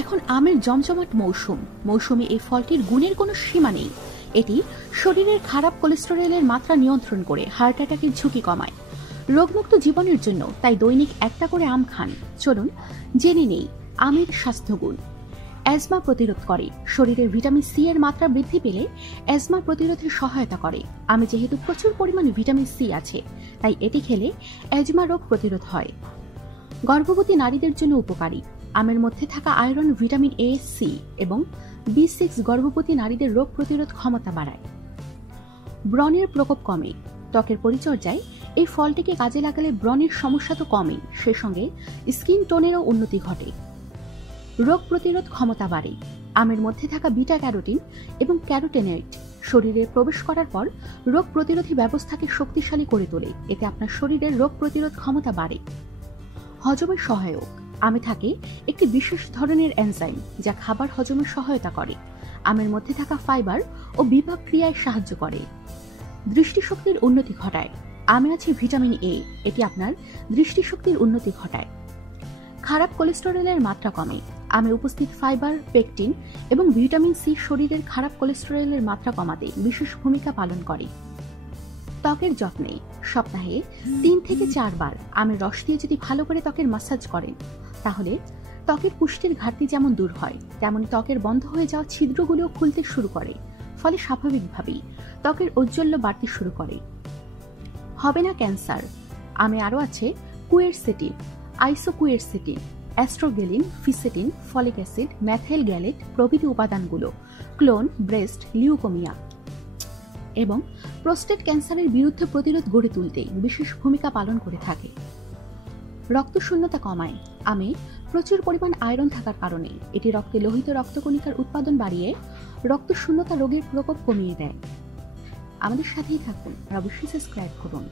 এখন আমের জমজমাট মৌসুম। মৌসুমে এই ফলটির গুণের কোনো সীমা নেই। এটি শরীরের খারাপ কোলেস্টেরলের মাত্রা নিয়ন্ত্রণ করে, হার্ট অ্যাটাকের ঝুঁকি কমায়। রোগমুক্ত জীবনের জন্য তাই দৈনিক একটা করে আম খান। চলুন জেনে নেই আমের স্বাস্থ্যগুণ। অ্যাজমা প্রতিরোধ করে। শরীরের ভিটামিন সি এর মাত্রা বৃদ্ধি পেলে অ্যাজমা প্রতিরোধে সহায়তা করে। আমে যেহেতু প্রচুর পরিমাণে ভিটামিন সি আছে, তাই এটি খেলে অ্যাজমা রোগ প্রতিরোধ হয়। গর্ভবতী নারীদের জন্য উপকারী। আমের মধ্যে থাকা আয়রন, ভিটামিন এ সি এবং বি সিক্স গর্ভবতী নারীদের রোগ প্রতিরোধ ক্ষমতা বাড়ায়। ব্রণের প্রকোপ কমে। ত্বকের পরিচর্যায় এই ফলটিকে কাজে লাগালে ব্রণের সমস্যা তো কমেই সে সঙ্গে স্কিন টোনেরও উন্নতি ঘটে। রোগ প্রতিরোধ ক্ষমতা বাড়ে। আমের মধ্যে থাকা বিটা ক্যারোটিন এবং ক্যারোটেনয়েড শরীরে প্রবেশ করার পর রোগ প্রতিরোধী ব্যবস্থাকে শক্তিশালী করে তোলে। এতে আপনার শরীরের রোগ প্রতিরোধ ক্ষমতা বাড়ে। হজমের সহায়ক। আমে থাকে একটি বিশেষ ধরনের এনজাইম যা খাবার হজমে সহায়তা করে। আমের মধ্যে থাকা ফাইবার ও বিপাক ক্রিয়ায় সাহায্য করে। দৃষ্টিশক্তির উন্নতি ঘটায়। আমে আছে ভিটামিন এ এটি আপনার দৃষ্টিশক্তির উন্নতি ঘটায়। খারাপ কোলেস্টেরলের মাত্রা কমে। আমে উপস্থিত ফাইবার, পেকটিন এবং ভিটামিন সি শরীরের খারাপ কোলেস্টেরলের মাত্রা কমাতে বিশেষ ভূমিকা পালন করে। ত্বকের যত্নে। সপ্তাহে তিন থেকে চারবার আমের রস দিয়ে যদি ভালো করে ত্বকের মাসাজ করেন, তাহলে ত্বকের পুষ্টির ঘাটতি যেমন দূর হয়, তেমন ত্বকের বন্ধ হয়ে যাওয়া ছিদ্রগুলোও খুলতে শুরু করে। ফলে স্বাভাবিকভাবেই ত্বকের ঔজ্জ্বল্য বাড়তে শুরু করে। হবে না ক্যান্সার। আমে আরও আছে quercetin, isoquercetin, astragalin, fisetin, folic acid methyl gallate প্রভৃতি উপাদানগুলো, ক্লোন, ব্রেস্ট, লিউকোমিয়া এবং প্রোস্টেট ক্যান্সারের বিরুদ্ধে প্রতিরোধ গড়ে তুলতে বিশেষ ভূমিকা পালন করে থাকে। রক্তশূন্যতা কমায়। আমে প্রচুর পরিমাণ আয়রন থাকার কারণে এটি রক্তে লোহিত রক্তকণিকার উৎপাদন বাড়িয়ে রক্তশূন্যতা রোগের প্রকোপ কমিয়ে দেয়। আমাদের সাথেই থাকুন। আর অবশ্যই সাবস্ক্রাইব করুন।